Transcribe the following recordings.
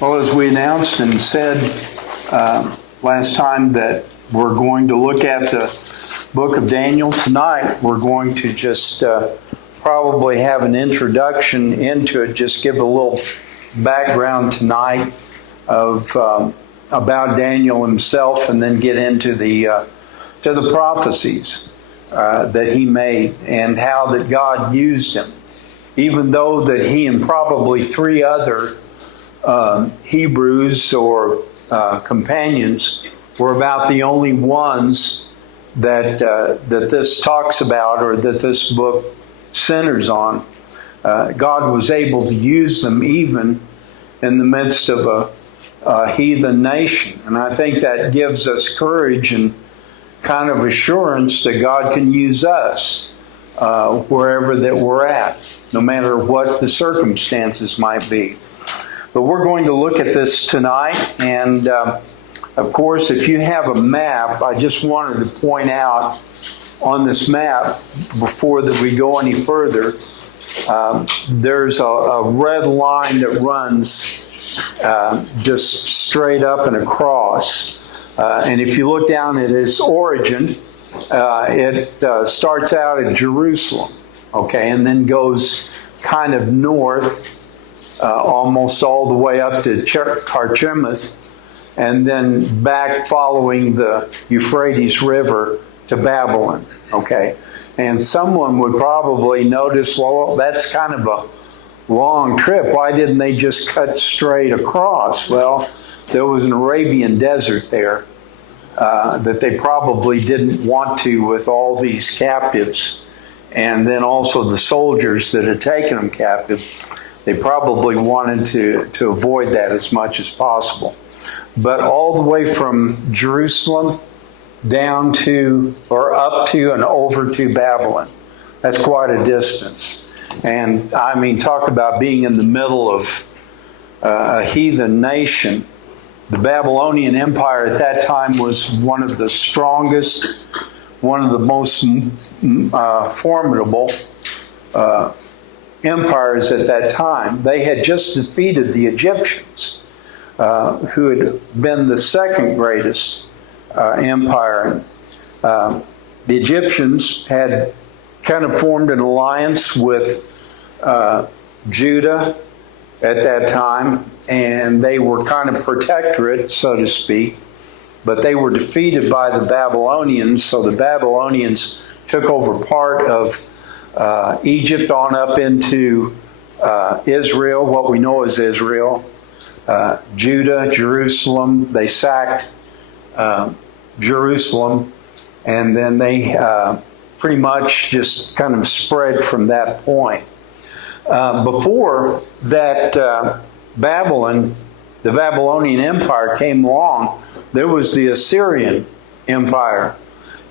Well, as we announced and said last time that we're going to look at the book of Daniel tonight, we're going to just probably have an introduction into it, just give a little background tonight of about Daniel himself, and then get into the to the prophecies that he made and how that God used him, even though that he and probably three other Hebrews or companions were about the only ones that that this talks about or that this book centers on. God was able to use them even in the midst of a heathen nation. And I think that gives us courage and kind of assurance that God can use us wherever that we're at, no matter what the circumstances might be. But we're going to look at this tonight, and of course, if you have a map, I just wanted to point out on this map, before that we go any further, there's a red line that runs just straight up and across. And if you look down at its origin, it starts out at Jerusalem, okay, and then goes kind of north, almost all the way up to Carchemish, and then back following the Euphrates River to Babylon, okay? And someone would probably notice, well, that's kind of a long trip. Why didn't they just cut straight across? Well, there was an Arabian desert there that they probably didn't want to with all these captives, and then also the soldiers that had taken them captive. They probably wanted to avoid that as much as possible. But all the way from Jerusalem down to, or up to and over to Babylon, that's quite a distance. And I mean, talk about being in the middle of a heathen nation. The Babylonian Empire at that time was one of the strongest, one of the most formidable empires at that time. They had just defeated the Egyptians, who had been the second greatest empire. The Egyptians had kind of formed an alliance with Judah at that time, and they were kind of protectorate, so to speak, but they were defeated by the Babylonians, so the Babylonians took over part of Egypt on up into Israel, what we know as Israel, Judah, Jerusalem. They sacked Jerusalem, and then they pretty much just kind of spread from that point. Before that Babylon, the Babylonian Empire came along, there was the Assyrian Empire.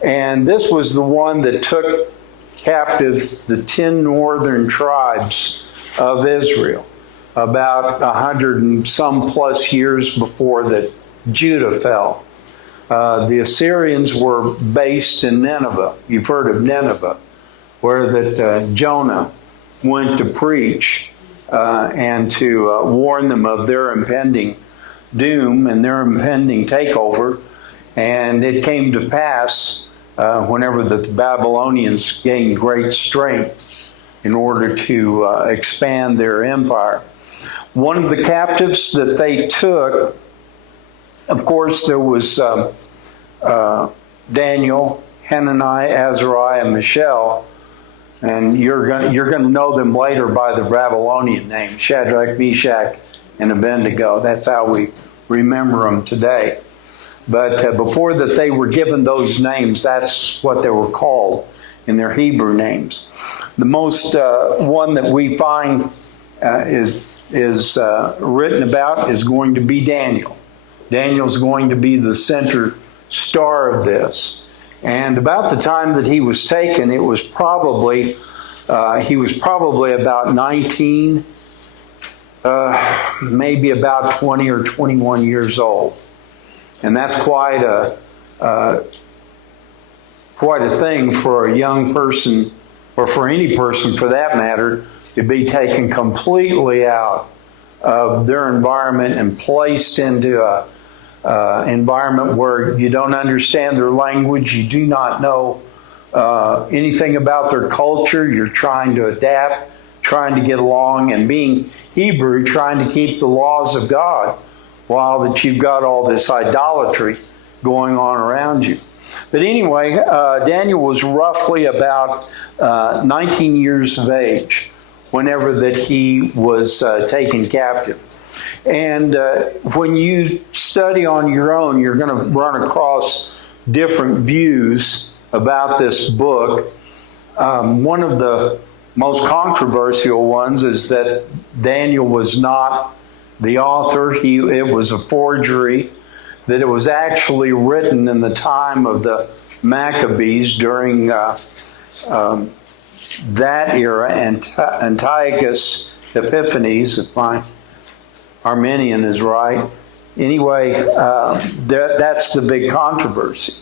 And this was the one that took captive the 10 northern tribes of Israel about 100 and some plus years before that Judah fell. The Assyrians were based in Nineveh. You've heard of Nineveh, where that Jonah went to preach and to warn them of their impending doom and their impending takeover. And it came to pass whenever the Babylonians gained great strength in order to expand their empire. One of the captives that they took, of course, there was Daniel, Hananiah, Azariah, and Mishael, and you're going to know them later by the Babylonian name, Shadrach, Meshach, and Abednego. That's how we remember them today. But before that they were given those names, that's what they were called in their Hebrew names. The most one that we find is written about is going to be Daniel. Daniel's going to be the center star of this. And about the time that he was taken, it was probably, he was probably about 19, maybe about 20 or 21 years old. And that's quite a thing for a young person, or for any person for that matter, to be taken completely out of their environment and placed into a environment where you don't understand their language, you do not know anything about their culture, you're trying to adapt, trying to get along, and being Hebrew, trying to keep the laws of God while that you've got all this idolatry going on around you. But anyway, Daniel was roughly about 19 years of age whenever that he was taken captive. And when you study on your own, you're going to run across different views about this book. One of the most controversial ones is that Daniel was not the author. It was a forgery, that it was actually written in the time of the Maccabees during that era, Antiochus Epiphanes, if my Armenian is right. Anyway, that's the big controversy.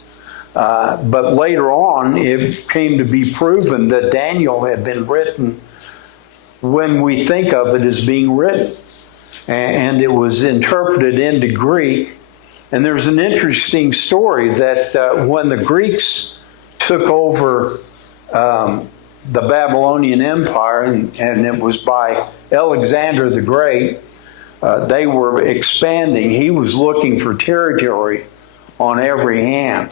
But later on, it came to be proven that Daniel had been written when we think of it as being written. And it was interpreted into Greek. And there's an interesting story that when the Greeks took over the Babylonian Empire, and it was by Alexander the Great, they were expanding. He was looking for territory on every hand.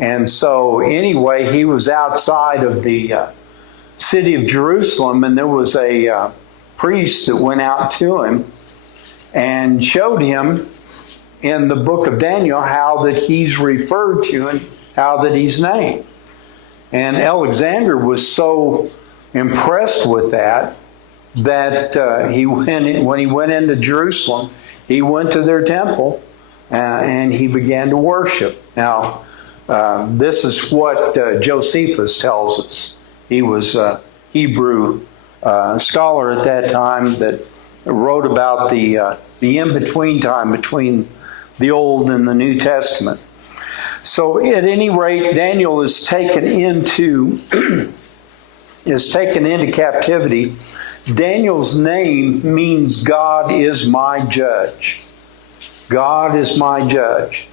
And so anyway, he was outside of the city of Jerusalem, and there was a priest that went out to him and showed him in the book of Daniel how that he's referred to and how that he's named. And Alexander was so impressed with that when he went into Jerusalem, he went to their temple and he began to worship. Now, this is what Josephus tells us. He was a Hebrew scholar at that time that wrote about the in-between time between the Old and the New Testament. So at any rate, Daniel is taken into captivity. Daniel's name means God is my judge. God is my judge,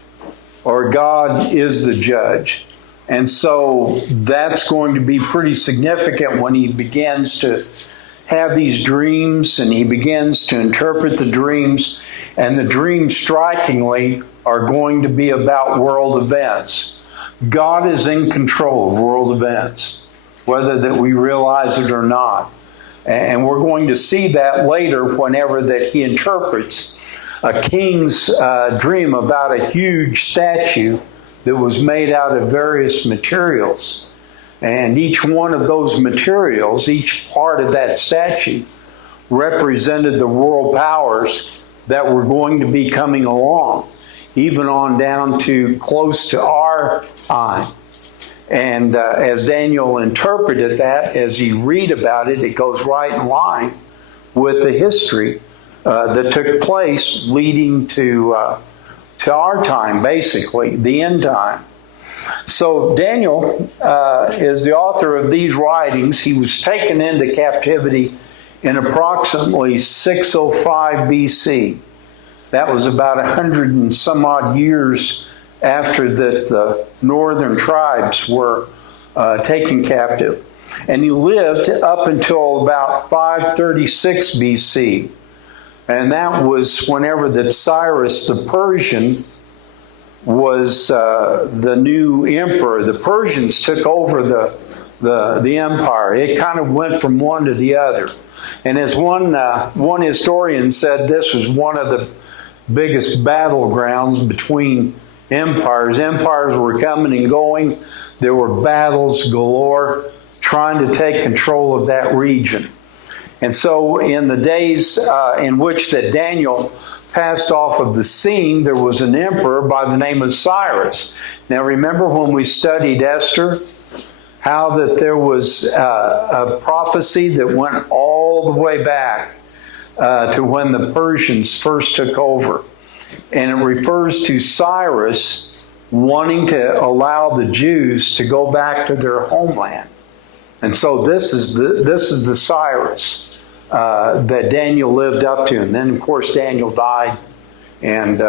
or God is the judge. And so that's going to be pretty significant when he begins to have these dreams and he begins to interpret the dreams. And the dreams, strikingly, are going to be about world events. God is in control of world events, whether that we realize it or not. And we're going to see that later whenever that he interprets a king's dream about a huge statue that was made out of various materials. And each one of those materials, each part of that statue, represented the world powers that were going to be coming along, even on down to close to our time. And as Daniel interpreted that, as you read about it, it goes right in line with the history that took place leading to our time, basically, the end time. So Daniel is the author of these writings. He was taken into captivity in approximately 605 BC. That was about 100 and some odd years after that the northern tribes were taken captive. And he lived up until about 536 BC. And that was whenever that Cyrus the Persian was the new emperor. The Persians took over the empire. It kind of went from one to the other. And as one historian said, this was one of the biggest battlegrounds between empires. Empires were coming and going. There were battles galore trying to take control of that region. And so in the days in which that Daniel passed off of the scene, there was an emperor by the name of Cyrus. Now remember when we studied Esther, how that there was a prophecy that went all the way back to when the Persians first took over. And it refers to Cyrus wanting to allow the Jews to go back to their homeland. And so this is the Cyrus that Daniel lived up to. And then, of course, Daniel died, and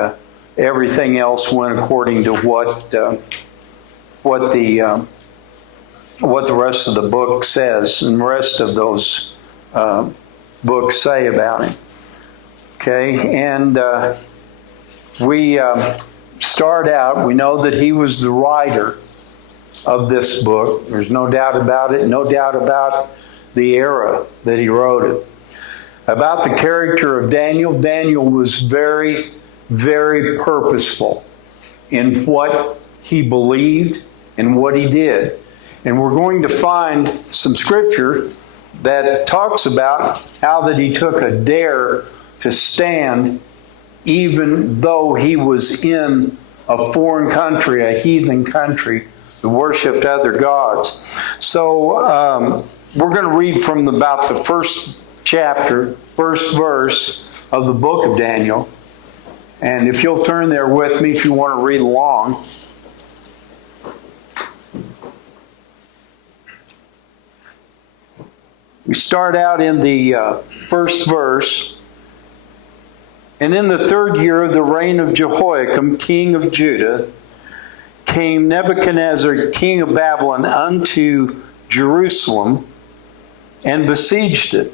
everything else went according to what the rest of the book says, and the rest of those books say about him. Okay, and we start out, we know that he was the writer of this book. There's no doubt about it, no doubt about the era that he wrote it. About the character of Daniel, Daniel was very, very purposeful in what he believed and what he did. And we're going to find some scripture that talks about how that he took a dare to stand even though he was in a foreign country, a heathen country, that worshipped other gods. So we're going to read from about the first chapter, first verse of the book of Daniel. And if you'll turn there with me if you want to read along. We start out in the first verse. And in the 3rd year of the reign of Jehoiakim, king of Judah, came Nebuchadnezzar, king of Babylon, unto Jerusalem, and besieged it.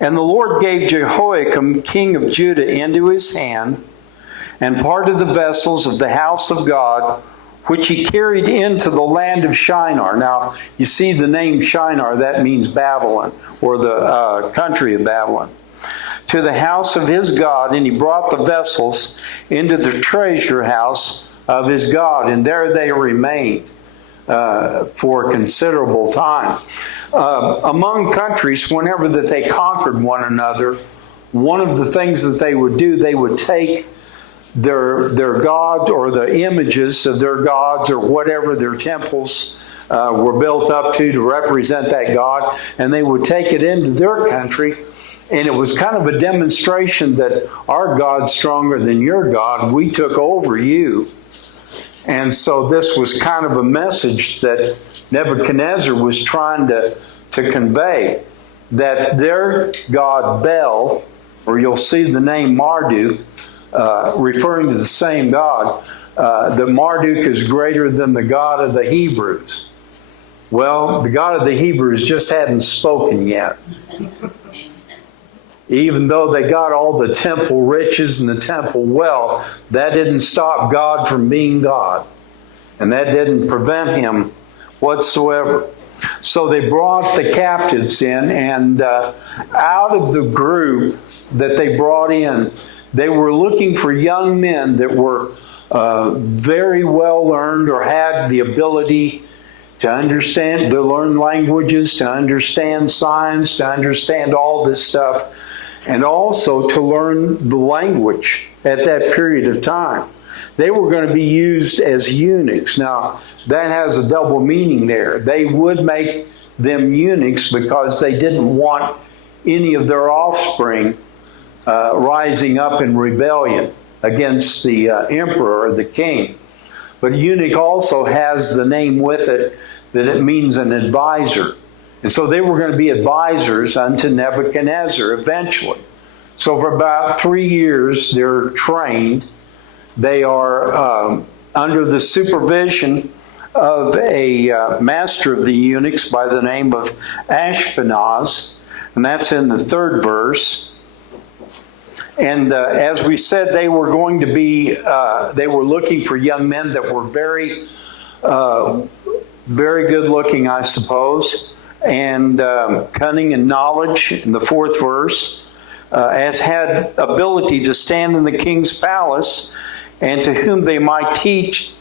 And the Lord gave Jehoiakim, king of Judah, into his hand, and parted the vessels of the house of God, which he carried into the land of Shinar. Now, you see the name Shinar, that means Babylon, or the country of Babylon. To the house of his God, and he brought the vessels into the treasure house of his God, and there they remained for a considerable time. Among countries, whenever that they conquered one another, one of the things that they would do, they would take their gods or the images of their gods or whatever their temples were built up to represent that god, and they would take it into their country. And it was kind of a demonstration that our God's stronger than your God. We took over you. And so this was kind of a message that Nebuchadnezzar was trying to convey, that their god Bel, or you'll see the name Marduk, referring to the same God, that Marduk is greater than the God of the Hebrews. Well, the God of the Hebrews just hadn't spoken yet. Even though they got all the temple riches and the temple wealth, that didn't stop God from being God. And that didn't prevent him whatsoever. So they brought the captives in, and out of the group that they brought in, they were looking for young men that were very well learned or had the ability to understand, to learn languages, to understand science, to understand all this stuff, and also to learn the language at that period of time. They were going to be used as eunuchs. Now, that has a double meaning there. They would make them eunuchs because they didn't want any of their offspring rising up in rebellion against the emperor or the king. But eunuch also has the name with it that it means an advisor. And so they were going to be advisors unto Nebuchadnezzar eventually. So for about 3 years, they're trained. They are under the supervision of a master of the eunuchs by the name of Ashpenaz. And that's in the 3rd verse. And as we said, they were going to be, they were looking for young men that were very, very good looking, I suppose, and cunning and knowledge in the 4th verse, as had ability to stand in the king's palace, and to whom they might teach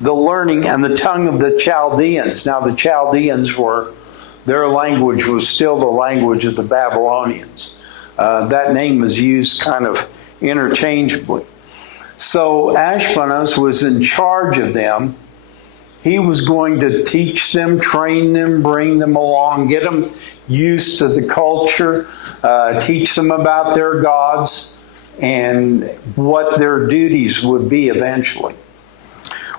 the learning and the tongue of the Chaldeans. Now the Chaldeans were, their language was still the language of the Babylonians. That name was used kind of interchangeably. So Ashpenaz was in charge of them. He was going to teach them, train them, bring them along, get them used to the culture, teach them about their gods and what their duties would be eventually.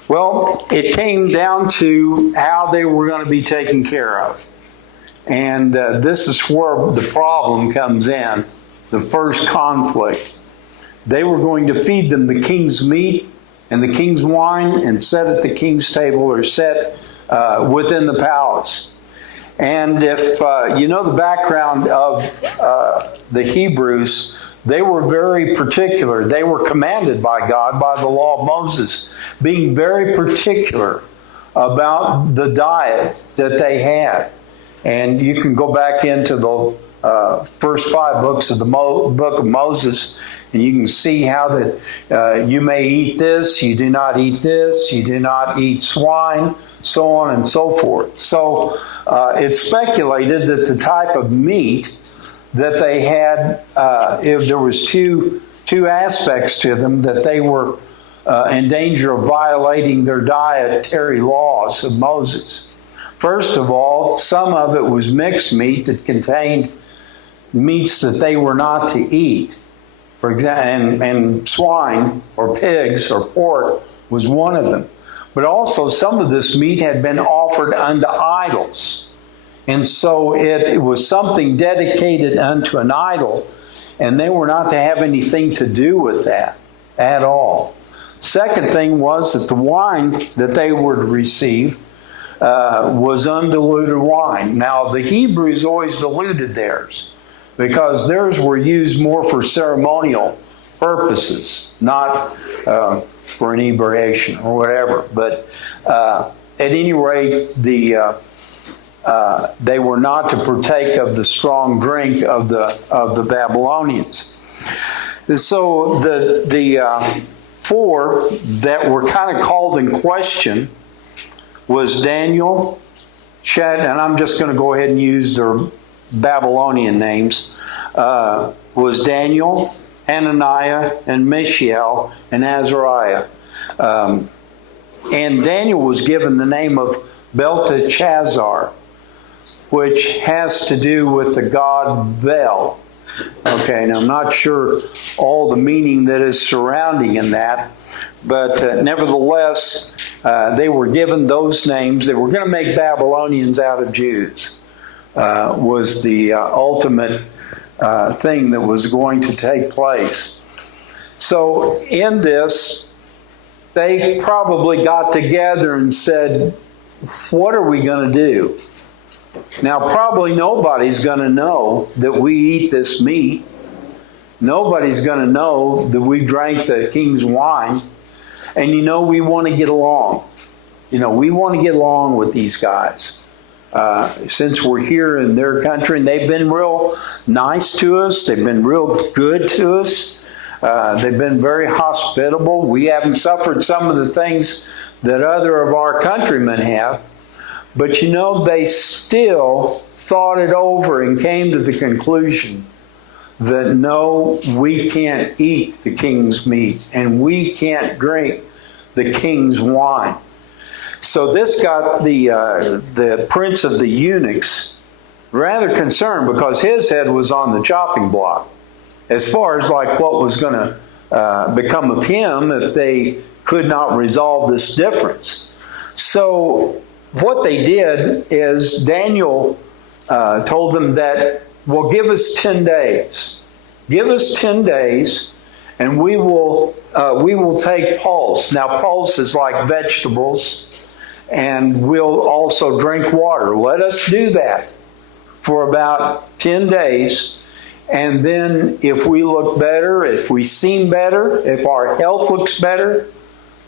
Well, it came down to how they were going to be taken care of. And this is where the problem comes in, the first conflict. They were going to feed them the king's meat and the king's wine and set at the king's table, or set within the palace. And if you know the background of the Hebrews, they were very particular. They were commanded by God, by the law of Moses, being very particular about the diet that they had. And you can go back into the first 5 books of the book of Moses, and you can see how that you may eat this, you do not eat this, you do not eat swine, so on and so forth. So it's speculated that the type of meat that they had, if there was two aspects to them, that they were in danger of violating their dietary laws of Moses. First of all, some of it was mixed meat that contained meats that they were not to eat. For example, and swine or pigs or pork was one of them. But also some of this meat had been offered unto idols. And so it was something dedicated unto an idol, and they were not to have anything to do with that at all. Second thing was that the wine that they were to receive was undiluted wine. Now, the Hebrews always diluted theirs because theirs were used more for ceremonial purposes, not for inebriation or whatever. But at any rate, they were not to partake of the strong drink of the Babylonians. And so the 4 that were kind of called in question was Daniel, and I'm just going to go ahead and use their Babylonian names, was Daniel, Hananiah, and Mishael, and Azariah. And Daniel was given the name of Belteshazzar, which has to do with the god Bel. Okay, now I'm not sure all the meaning that is surrounding in that, but nevertheless, they were given those names. They were going to make Babylonians out of Jews, was the ultimate thing that was going to take place. So in this, they probably got together and said, what are we going to do? Now, probably nobody's going to know that we eat this meat. Nobody's going to know that we drank the king's wine. And we want to get along. We want to get along with these guys. Since we're here in their country, and they've been real nice to us. They've been real good to us. They've been very hospitable. We haven't suffered some of the things that other of our countrymen have. But they still thought it over and came to the conclusion that no, we can't eat the king's meat and we can't drink the king's wine. So this got the prince of the eunuchs rather concerned, because his head was on the chopping block as far as like what was going to become of him if they could not resolve this difference. So what they did is Daniel told them that, well, give us 10 days. Give us 10 days and we will take pulse. Now, pulse is like vegetables, and we'll also drink water. Let us do that for about 10 days. And then if we look better, if we seem better, if our health looks better,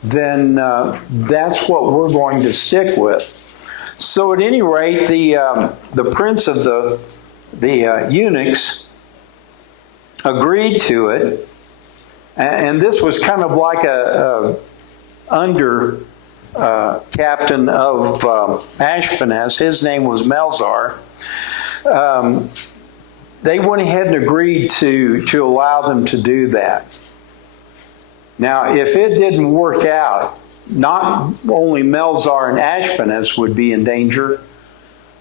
then that's what we're going to stick with. So at any rate, the prince of the eunuchs agreed to it. And this was kind of like a under captain of Ashpenaz. His name was Melzar. They went ahead and agreed to allow them to do that. Now, if it didn't work out, not only Melzar and Ashpenaz would be in danger,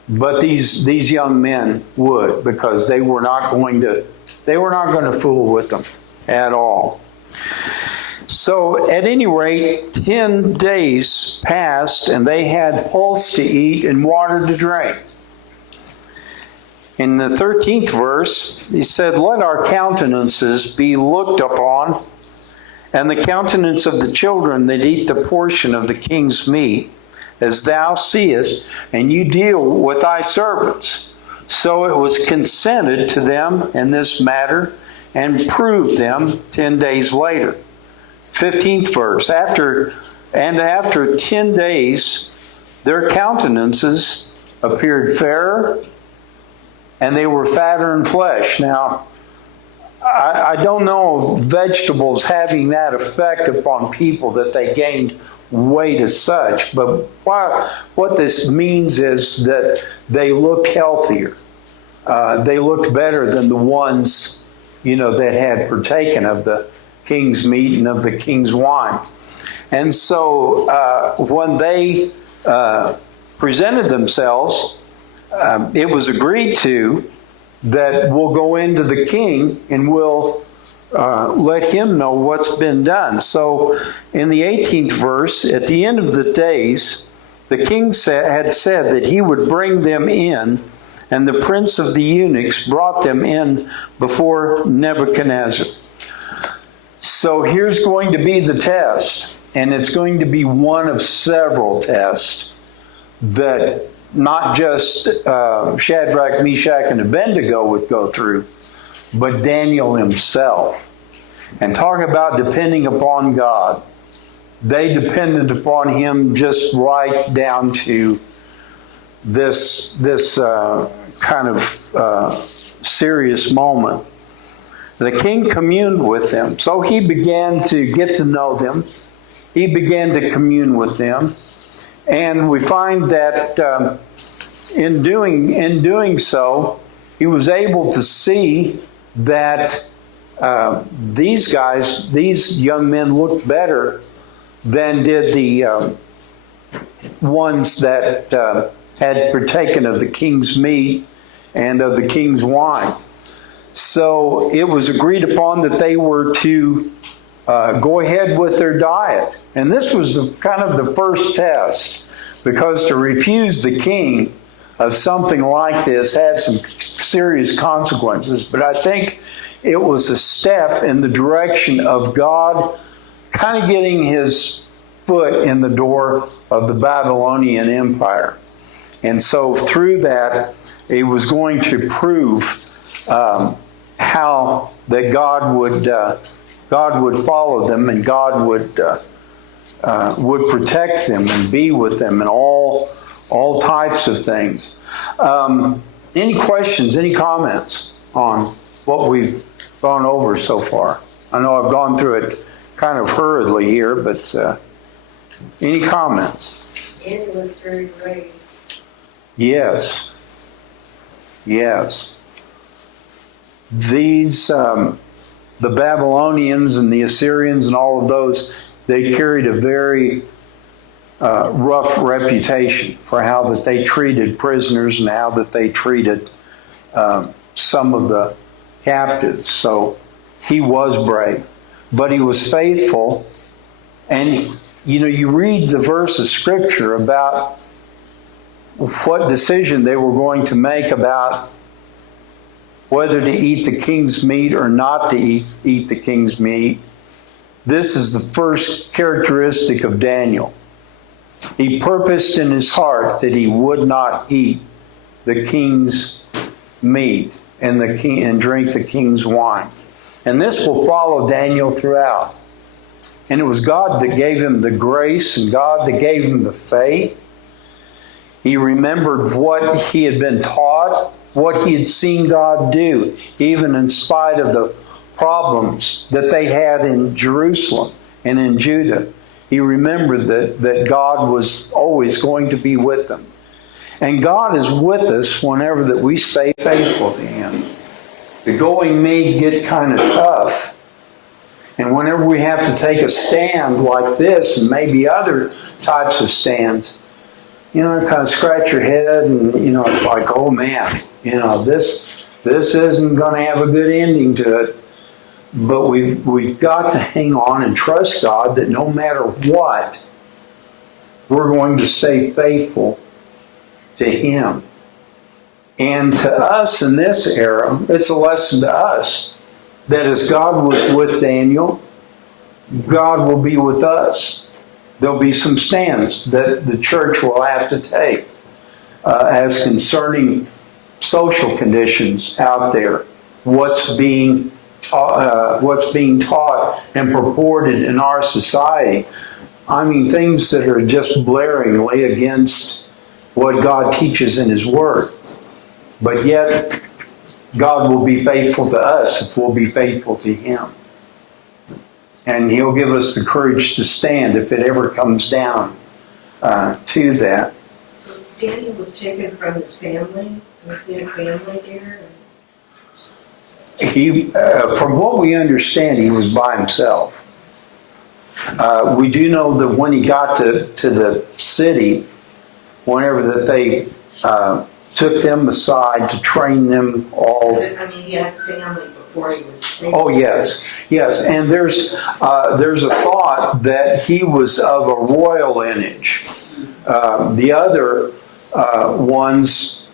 but these young men would, because they were not going to fool with them at all. So at any rate, 10 days passed and they had pulse to eat and water to drink. In the 13th verse, he said, "Let our countenances be looked upon, and the countenance of the children that eat the portion of the king's meat, as thou seest, and you deal with thy servants." So it was consented to them in this matter, and proved them 10 days later. 15th verse, after 10 days, their countenances appeared fairer, and they were fatter in flesh. Now, I don't know of vegetables having that effect upon people that they gained weight as such, but what this means is that they looked healthier. They looked better than the ones, that had partaken of the king's meat and of the king's wine. And so when they presented themselves, it was agreed to that we'll go into the king and we'll let him know what's been done. So in the 18th verse, at the end of the days, the king had said that he would bring them in, and the prince of the eunuchs brought them in before Nebuchadnezzar. So here's going to be the test, and it's going to be one of several tests that not just Shadrach, Meshach, and Abednego would go through, but Daniel himself. And talk about depending upon God. They depended upon him just right down to this kind of serious moment. The king communed with them. So he began to get to know them. He began to commune with them. And we find that in doing so, he was able to see that these young men looked better than did the ones that had partaken of the king's meat and of the king's wine. So it was agreed upon that they were to go ahead with their diet. And this was kind of the first test, because to refuse the king of something like this had some serious consequences. But I think it was a step in the direction of God kind of getting his foot in the door of the Babylonian Empire. And so through that, it was going to prove how that God would follow them, and God would protect them and be with them and all types of things. Any questions, any comments on what we've gone over so far? I know I've gone through it kind of hurriedly here, but any comments? And it was very brave. Yes. These, the Babylonians and the Assyrians and all of those, they carried a very rough reputation for how that they treated prisoners and how that they treated some of the captives. So he was brave, but he was faithful. And you read the verse of Scripture about what decision they were going to make about whether to eat the king's meat or not to eat the king's meat. This is the first characteristic of Daniel. He purposed in his heart that he would not eat the king's meat and drink the king's wine. And this will follow Daniel throughout. And it was God that gave him the grace and God that gave him the faith. He remembered what he had been taught, what he had seen God do, even in spite of the problems that they had in Jerusalem and in Judah. He remembered that God was always going to be with them. And God is with us whenever that we stay faithful to him. The going may get kind of tough. And whenever we have to take a stand like this and maybe other types of stands, kind of scratch your head and, it's like, oh man, this isn't going to have a good ending to it. But we've got to hang on and trust God that no matter what, we're going to stay faithful to him. And to us in this era, it's a lesson to us that as God was with Daniel, God will be with us. There'll be some stands that the church will have to take as concerning social conditions out there, what's being taught and purported in our society. I mean, things that are just blaringly against what God teaches in His Word. But yet, God will be faithful to us if we'll be faithful to Him. And He'll give us the courage to stand if it ever comes down to that. So Daniel was taken from his family, and he had family there. He, from what we understand, he was by himself. We do know that when he got to the city, whenever that they took them aside to train them all. I mean, he had family before he was taken. Oh yes, yes, and there's a thought that he was of a royal lineage. The other ones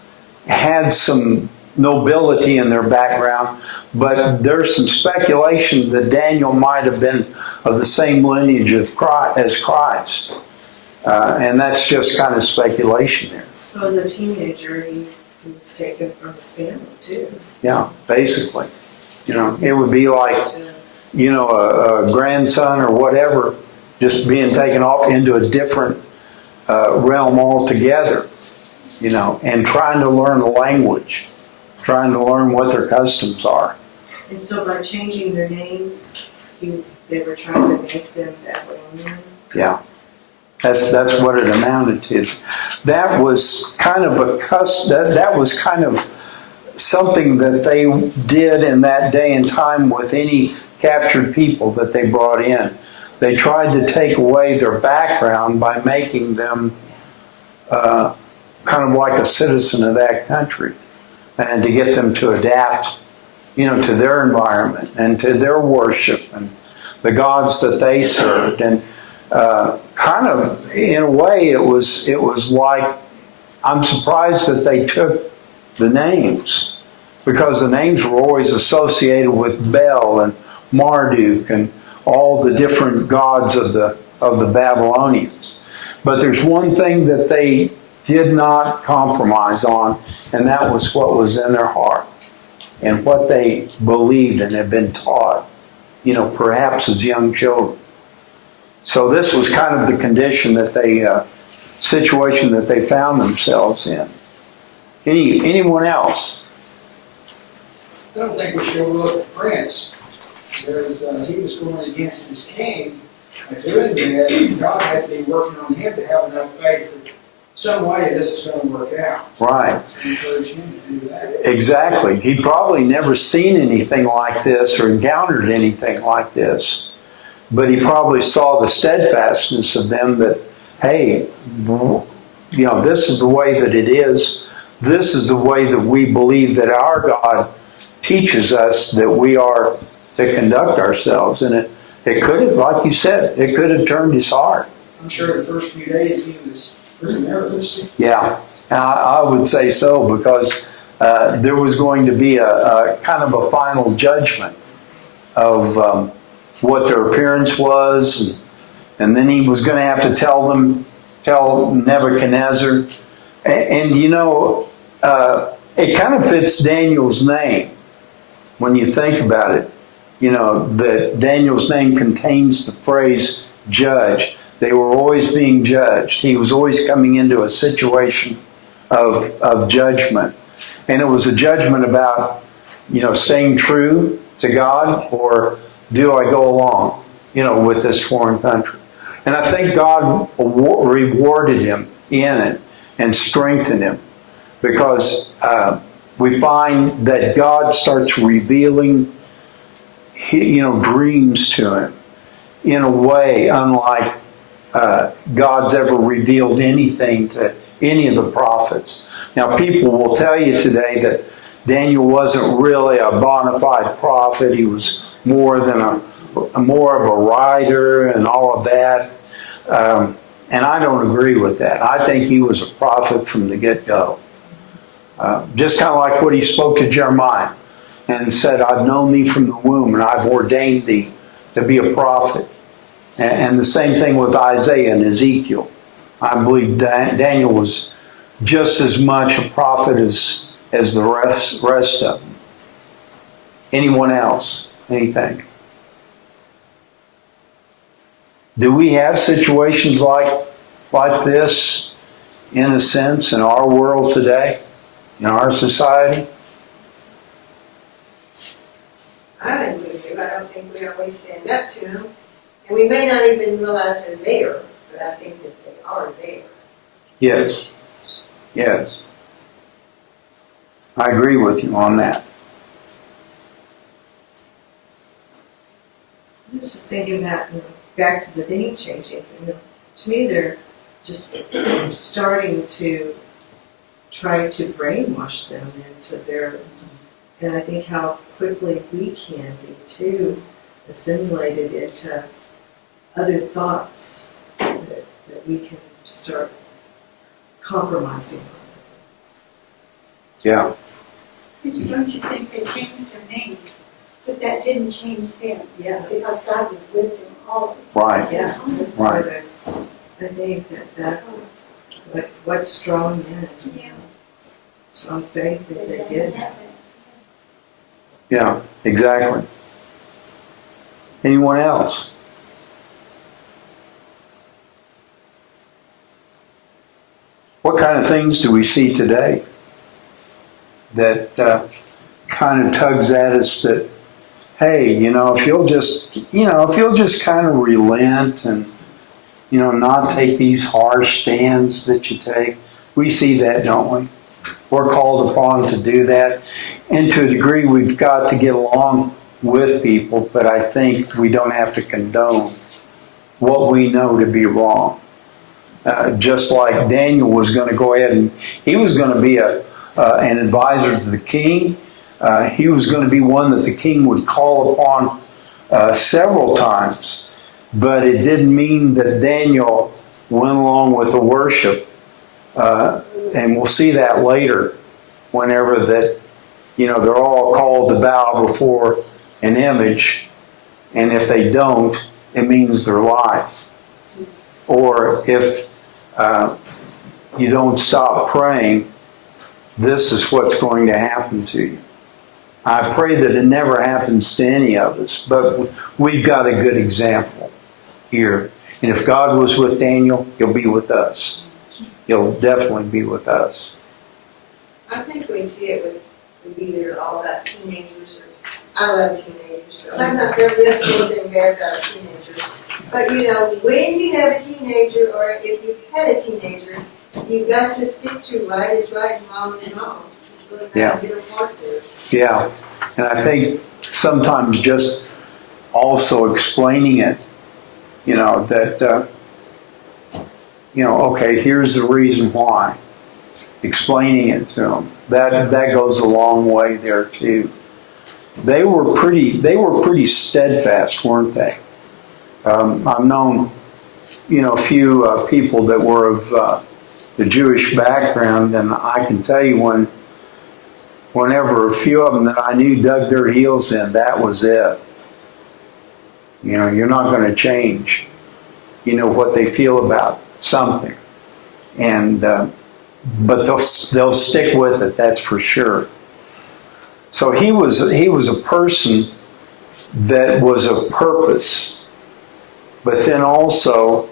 had some nobility in their background, but there's some speculation that Daniel might have been of the same lineage as Christ. And that's just kind of speculation there. So as a teenager, he was taken from his family too. Yeah, basically. You know, it would be like, you know, a grandson or whatever just being taken off into a different realm altogether, you know, and trying to learn the language, trying to learn what their customs are. And so by changing their names, they were trying to make them Babylonian. Yeah. That's what it amounted to. That was kind of that was kind of something that they did in that day and time with any captured people that they brought in. They tried to take away their background by making them kind of like a citizen of that country, and to get them to adapt, you know, to their environment and to their worship and the gods that they served. And kind of, in a way, it was like, I'm surprised that they took the names, because the names were always associated with Bel and Marduk and all the different gods of the Babylonians. But there's one thing that they did not compromise on, and that was what was in their heart and what they believed and had been taught, you know, perhaps as young children. So this was kind of the condition that situation that they found themselves in. Anyone else? I don't think we should overlook the prince. He was going against his king. By doing that, God had to be working on him to have enough faith that some way this is going to work out. Right. Encourage him to do that. Exactly. He'd probably never seen anything like this or encountered anything like this. But he probably saw the steadfastness of them that, hey, you know, this is the way that it is. This is the way that we believe that our God teaches us that we are to conduct ourselves. And it could have, like you said, it could have turned his heart. I'm sure the first few days he was pretty nervous. Yeah, I would say so, because there was going to be a kind of a final judgment of what their appearance was, and then he was going to have to tell Nebuchadnezzar. And you know, it kind of fits Daniel's name when you think about it. You know, that Daniel's name contains the phrase judge. They were always being judged. He was always coming into a situation of judgment. And it was a judgment about, you know, staying true to God, or do I go along, you know, with this foreign country? And I think God rewarded him in it and strengthened him, because we find that God starts revealing, you know, dreams to him in a way unlike God's ever revealed anything to any of the prophets. Now, people will tell you today that Daniel wasn't really a bona fide prophet. He was more of a writer and all of that. And I don't agree with that. I think he was a prophet from the get-go. Just kind of like what he spoke to Jeremiah and said, I've known thee from the womb and I've ordained thee to be a prophet. And the same thing with Isaiah and Ezekiel. I believe Daniel was just as much a prophet as the rest of them. Anyone else? Anything? Do we have situations like this, in a sense, in our world today, in our society? I think we do. I don't think we always stand up to them. And we may not even realize they're there, but I think that they are there. Yes. Yes. I agree with you on that. I was just thinking that, back to the name changing, to me they're just starting to try to brainwash them into their, and I think how quickly we can be too assimilated into other thoughts that we can start compromising on. Yeah. But don't you think they changed their name? But that didn't change them. Yeah, Because God was with them always. Right. yeah, that's Right. what I think that what strong men, Yeah. strong faith that they did have. Yeah, exactly. Anyone else? What kind of things do we see today that kind of tugs at us that, hey, if you'll just kind of relent and, not take these harsh stands that you take. We see that, don't we? We're called upon to do that. And to a degree, we've got to get along with people, but I think we don't have to condone what we know to be wrong. Just like Daniel was going to go ahead and he was going to be an advisor to the king. He was going to be one that the king would call upon several times. But it didn't mean that Daniel went along with the worship. And we'll see that later whenever that, they're all called to bow before an image. And if they don't, it means their life. Or if you don't stop praying, this is what's going to happen to you. I pray that it never happens to any of us, but we've got a good example here. And if God was with Daniel, he'll be with us. He'll definitely be with us. I think we see it with either all about teenagers or, I love teenagers, so I'm not going to say anything bad about teenagers. But when you have a teenager, or if you've had a teenager, you've got to stick to right is right and wrong is wrong. You really got to get apart there. Yeah. And I think sometimes just also explaining it, that, okay, here's the reason why. Explaining it to them. That goes a long way there too. They were pretty steadfast, weren't they? I've known, a few people that were of the Jewish background, and I can tell you whenever a few of them that I knew dug their heels in, that was it. You're not going to change, what they feel about something, and but they'll stick with it. That's for sure. So he was a person that was a purpose, but then also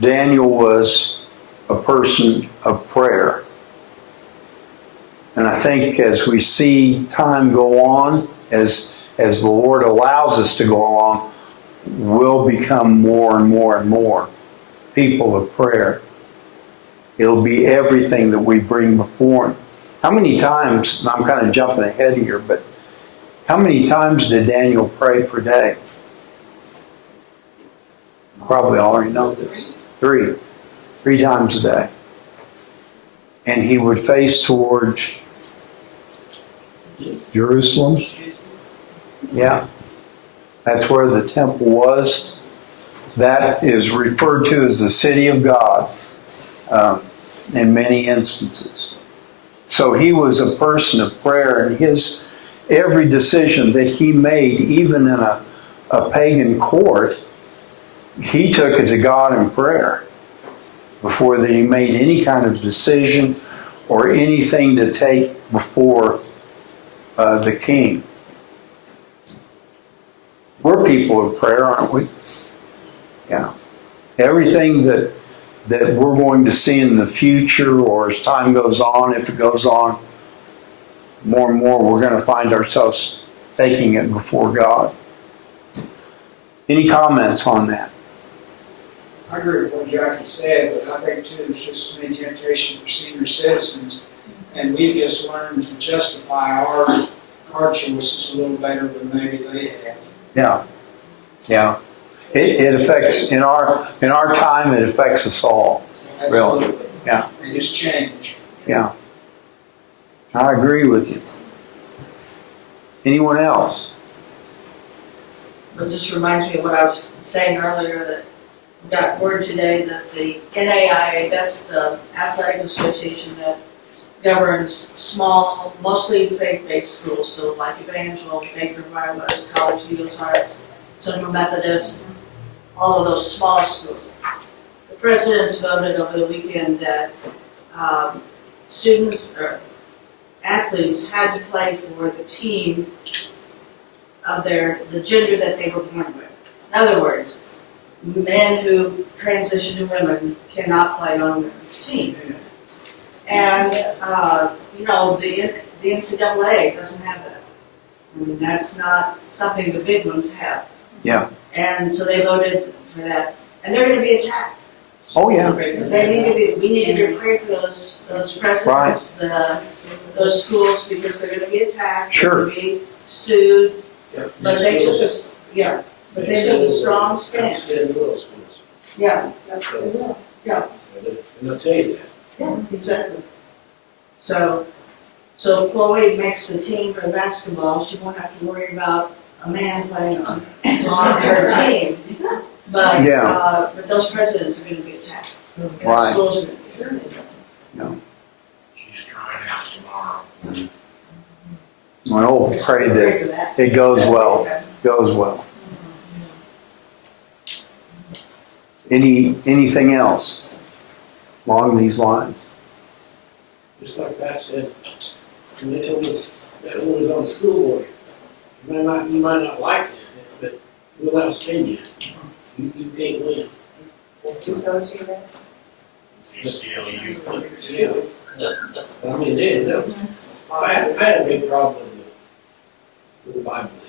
Daniel was a person of prayer. And I think as we see time go on, as the Lord allows us to go along, we'll become more and more and more people of prayer. It'll be everything that we bring before Him. How many times, and I'm kind of jumping ahead here, but how many times did Daniel pray per day? Probably already know this. 3. 3 times a day. And he would face towards Jerusalem. Yeah. That's where the temple was. That is referred to as the city of God in many instances. So he was a person of prayer, and his every decision that he made, even in a pagan court, he took it to God in prayer before that he made any kind of decision or anything to take before the king. We're people of prayer, aren't we? Yeah. Everything that we're going to see in the future, or as time goes on, if it goes on more and more, we're going to find ourselves taking it before God. Any comments on that? I agree with what Jackie said, but I think too, there's just many temptation for senior citizens, and we've just learned to justify our choices a little better than maybe they have. Yeah. Yeah. It affects, in our time, it affects us all. Really. Absolutely. Yeah. They just change. Yeah. I agree with you. Anyone else? It just reminds me of what I was saying earlier, that we got word today that the NAIA, that's the athletic association that governs small, mostly faith-based schools, so like Evangel, Baker, West, College Eagles Hearts, Central Methodist, all of those small schools. The presidents voted over the weekend that students or athletes had to play for the team of the gender that they were born with. In other words, men who transition to women cannot play on a women's team. And, the NCAA doesn't have that. I mean, that's not something the big ones have. Yeah. And so they voted for that. And they're going to be attacked. Oh, yeah. We need to be praying for those presidents, those schools, because they're going to be attacked. Sure. They're going to be sued. But they took us, but they took a strong stand. Yeah. Yeah. And I'll tell you that. Yeah, exactly. So if Chloe makes the team for basketball, she won't have to worry about a man playing on her team. But, but those presidents are going to be attacked. Right. Schools are going to be attacked. No. She's trying out tomorrow. Well, pray that it goes well. Goes well. Anything else along these lines? Just like Pat said, when they told us that when we was on the school board, you might not like it, but we'll outspend you. You can't win. Who told you that? Yeah. But I mean, they know. I had a big problem with the Bible deal.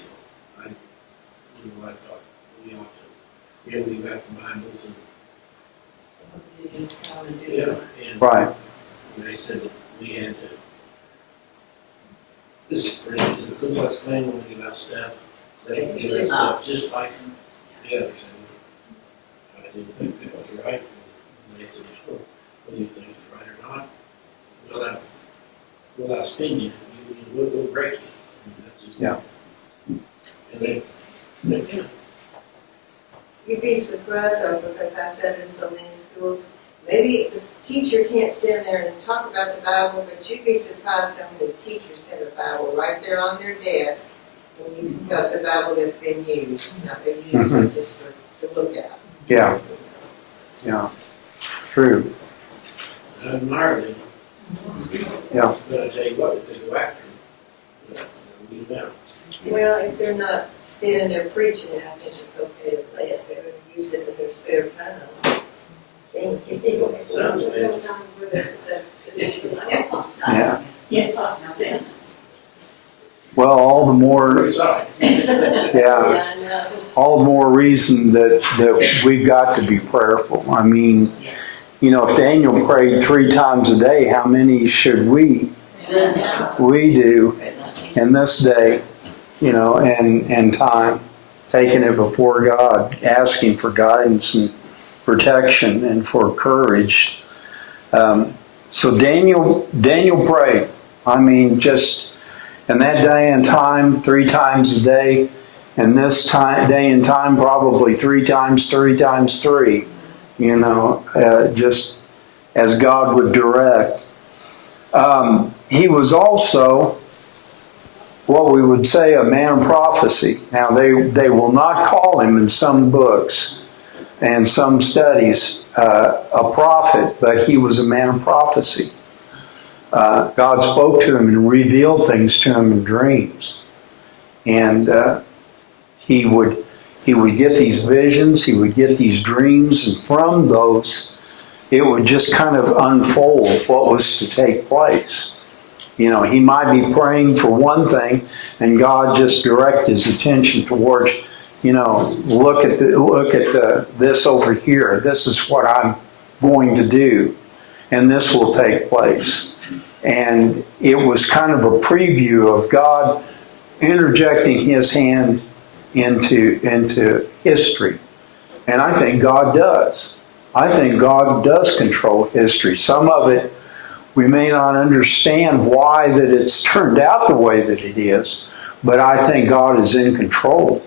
I thought we ought to be able to go back to Bibles and Right. they said that we had to, this, for instance, the Ku Klux Klan wanted to give out stuff, they can give out stuff just like the others. And I didn't think that was right. And they said, well, what do you think is right or not? We'll outspend you, we'll break you. And that's just- Yeah. And they, You'd be surprised though, because I said in so many schools, maybe the teacher can't stand there and talk about the Bible, but you'd be surprised how many teachers have a Bible right there on their desk, and you've got the Bible that's been used, not been used just for to look at. Yeah. Yeah. True. I admire them. Yeah. But I tell you what, if they go after them, they'll beat them out. Well, if they're not standing there preaching it, I think it's okay to play it. They're going to use it in their spare time. Thank you. Sounds good. Yeah. Yeah. Well, all the more, Sorry. yeah, I know. all the more reason that we've got to be prayerful. I mean, if Daniel prayed 3 times a day, how many should we do in this day, and time, taking it before God, asking for guidance and protection and for courage. So Daniel prayed. I mean, just in that day and time, 3 times a day, and this day and time, probably 3 times 3 times 3. Just as God would direct. he was also what we would say a man of prophecy. Now, they will not call him in some books and some studies a prophet, but he was a man of prophecy. God spoke to him and revealed things to him in dreams. And he would get these visions, he would get these dreams, and from those, it would just kind of unfold what was to take place. You know, he might be praying for one thing, and God just direct his attention towards, you know, look at this over here. This is what I'm going to do, and this will take place. And it was kind of a preview of God interjecting his hand into history. And I think God does. I think God does control history. Some of it we may not understand why that it's turned out the way that it is, but I think God is in control.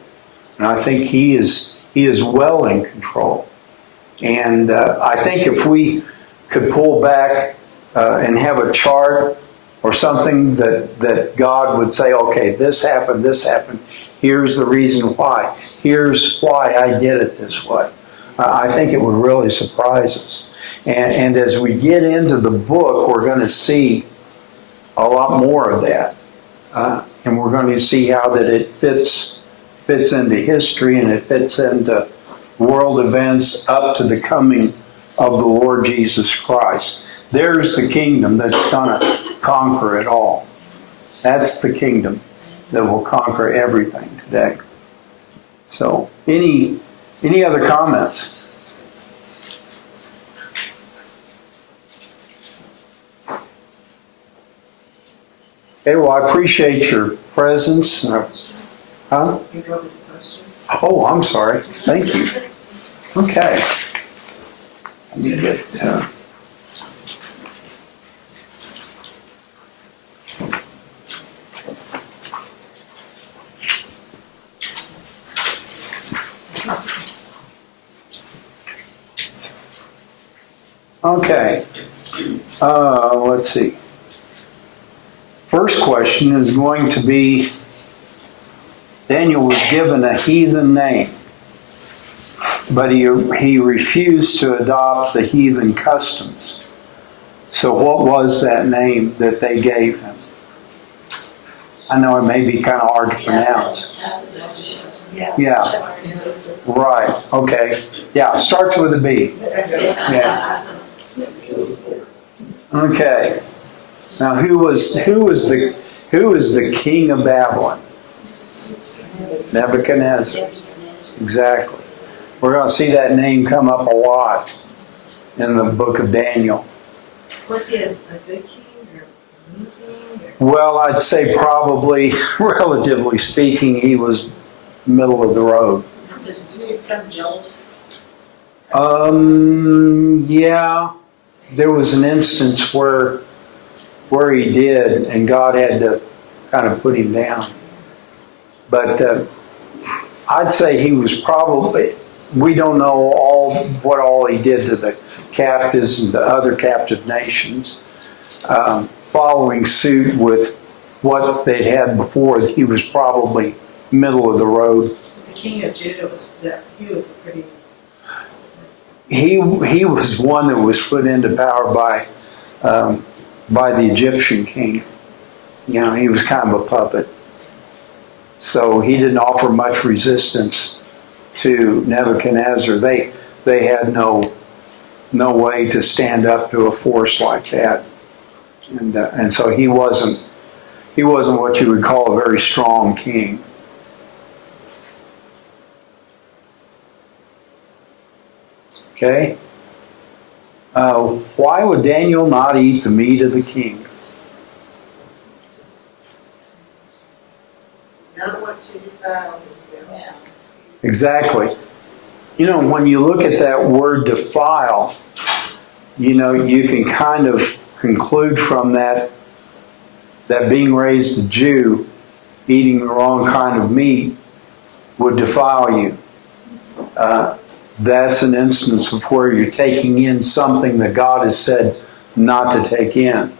And I think He is well in control. And I think if we could pull back and have a chart or something that God would say, okay, this happened, here's the reason why, here's why I did it this way. I think it would really surprise us. And as we get into the book, we're going to see a lot more of that. And we're going to see how that it fits into history, and it fits into world events up to the coming of the Lord Jesus Christ. There's the kingdom that's going to conquer it all. That's the kingdom that will conquer everything today. So, any other comments? Okay, well, I appreciate your presence. Huh? You go with the questions? Oh, I'm sorry. Thank you. Okay. I need to get... Okay. Let's see. First question is going to be, Daniel was given a heathen name, but he refused to adopt the heathen customs. So what was that name that they gave him? I know it may be kind of hard to pronounce. Yeah. Right. Okay. Yeah. Starts with a B. Yeah. Okay. Now, who was the king of Babylon? Nebuchadnezzar. Exactly. We're going to see that name come up a lot in the book of Daniel. Was he a good king or a mean king? Well, I'd say probably, relatively speaking, he was middle of the road. Does he become jealous? Yeah. There was an instance where he did, and God had to kind of put him down. But I'd say he was probably, we don't know what all he did to the captives and the other captive nations. Following suit with what they'd had before, he was probably middle of the road. The king of Judah he was a pretty... He was one that was put into power by the Egyptian king. You know, he was kind of a puppet. So he didn't offer much resistance to Nebuchadnezzar. They had no way to stand up to a force like that. And so he wasn't what you would call a very strong king. Okay? Why would Daniel not eat the meat of the king? Not want to defile himself. Exactly. You know, when you look at that word defile, you know, you can kind of conclude from that being raised a Jew, eating the wrong kind of meat would defile you. That's an instance of where you're taking in something that God has said not to take in.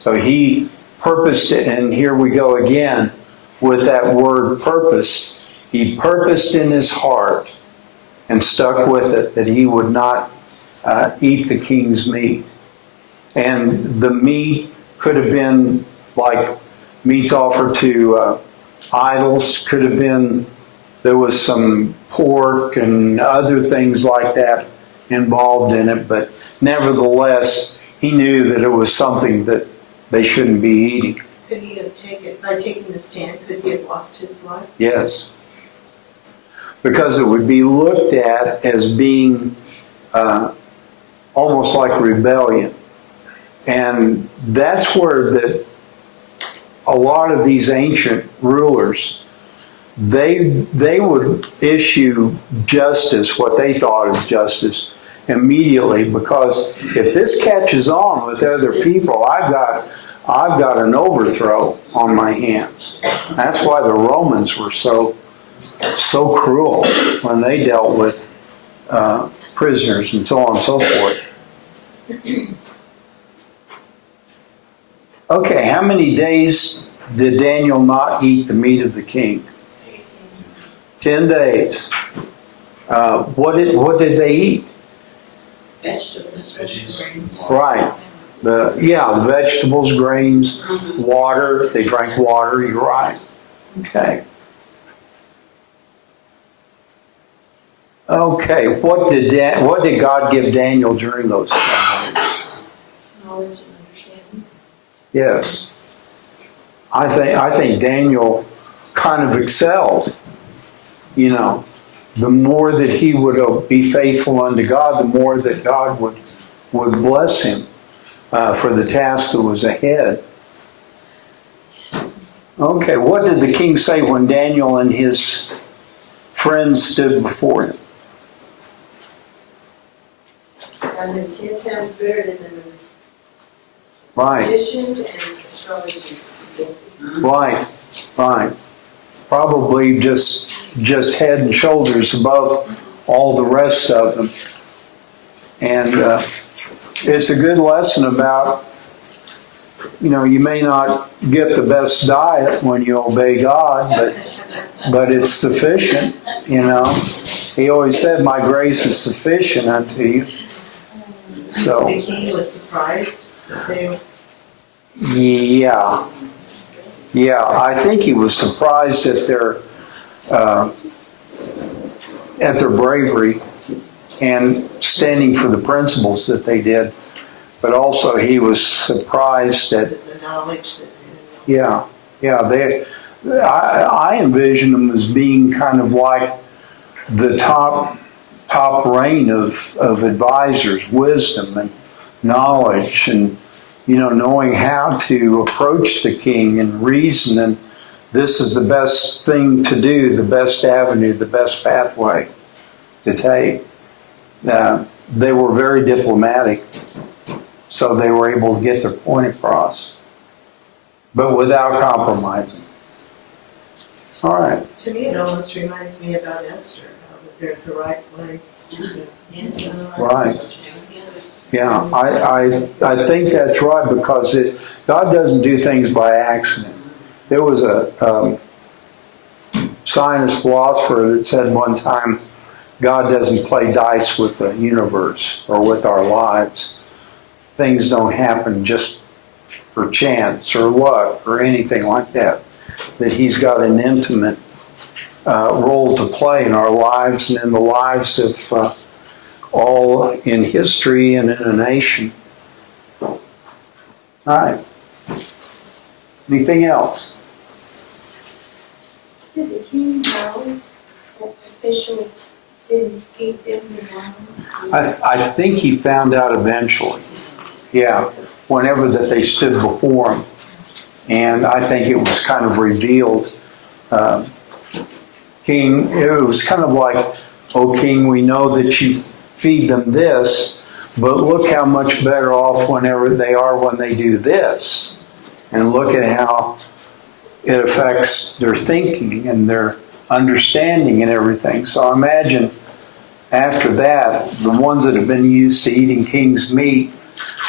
So he purposed it, and here we go again with that word purpose. He purposed in his heart and stuck with it that he would not eat the king's meat. And the meat could have been like meats offered to idols, could have been, there was some pork and other things like that involved in it, but nevertheless, he knew that it was something that they shouldn't be eating. Could he have taken, by taking the stand, could he have lost his life? Yes. Because it would be looked at as being almost like rebellion. And that's where a lot of these ancient rulers, they would issue justice, what they thought of justice, immediately, because if this catches on with other people, I've got an overthrow on my hands. That's why the Romans were so cruel when they dealt with prisoners and so on and so forth. Okay, how many days did Daniel not eat the meat of the king? 10 days. What did they eat? Vegetables. Right. The vegetables, grains, water. They drank water. You're right. Okay. Okay. What did God give Daniel during those times? Knowledge and understanding. Yes. I think Daniel kind of excelled. You know, the more that he would be faithful unto God, the more that God would bless him for the task that was ahead. Okay, what did the king say when Daniel and his friends stood before him? And then 10 times better than the Right, magicians and astrologers. right. Probably just head and shoulders above all the rest of them. And it's a good lesson about, you may not get the best diet when you obey God, but it's sufficient, He always said, my grace is sufficient unto you. So, The king was surprised that they yeah, I think he was surprised at their bravery and standing for the principles that they did, but also he was surprised at the knowledge that I envision them as being kind of like the top reign of advisors, wisdom and knowledge, and knowing how to approach the king and reason, and this is the best thing to do, the best avenue, the best pathway to take. They were very diplomatic, so they were able to get their point across, but without compromising. All right. to me it almost reminds me about Esther, how that they're at the right place. Right. Yeah, I think that's right, because God doesn't do things by accident. There was a scientist philosopher that said one time, God doesn't play dice with the universe or with our lives. Things don't happen just for chance or luck or anything like that. That He's got an intimate role to play in our lives and in the lives of all in history and in a nation. All right. Anything else? Did the king know that the official didn't feed them the wine? I think he found out eventually. Yeah, whenever that they stood before him. And I think it was kind of revealed. King, it was kind of like, "O king, we know that you feed them this, but look how much better off whenever they are when they do this. And look at how it affects their thinking and their understanding and everything." So I imagine after that, the ones that have been used to eating king's meat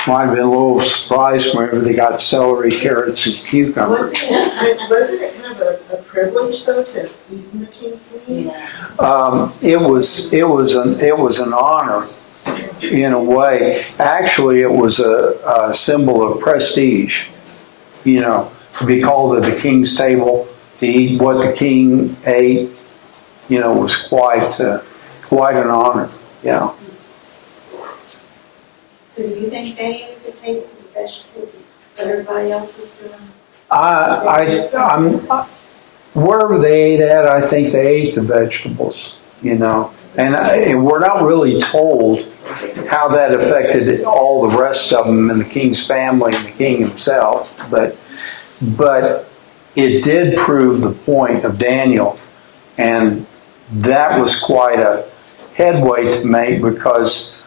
might have been a little surprised whenever they got celery, carrots, and cucumbers. Wasn't it kind of a privilege though to eat in the king's meat? It was an honor in a way. Actually, it was a symbol of prestige. You know, to be called at the king's table to eat what the king ate, you know, was quite an honor. Yeah. So do you think they ate the table with vegetables that everybody else was doing? I'm wherever they ate at, I think they ate the vegetables. You know, and we're not really told how that affected all the rest of them in the king's family and the king himself, but it did prove the point of Daniel, and that was quite a headway to make because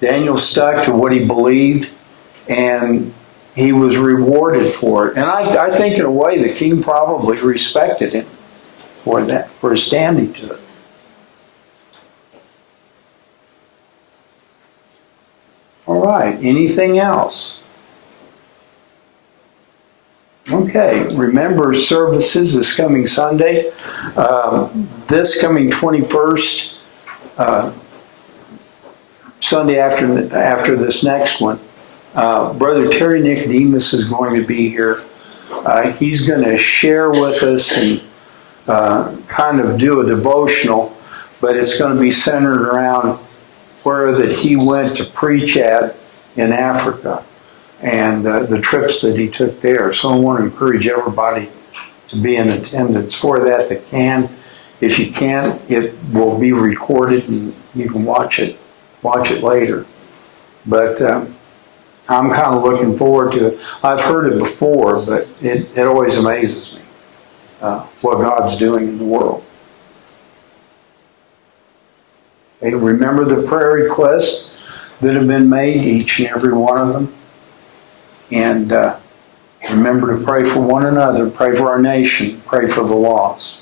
Daniel stuck to what he believed, and he was rewarded for it. And I think in a way the king probably respected him for that, for his standing to it. All right, anything else? Okay, remember services this coming Sunday. This coming 21st, Sunday after this next one, Brother Terry Nicodemus is going to be here. He's going to share with us and kind of do a devotional, but it's going to be centered around where that he went to preach at in Africa and the trips that he took there. So I want to encourage everybody to be in attendance for that can. If you can't, it will be recorded and you can watch it later. But I'm kind of looking forward to it. I've heard it before, but it always amazes me what God's doing in the world. Okay, remember the prayer requests that have been made, each and every one of them. And remember to pray for one another, pray for our nation, pray for the lost.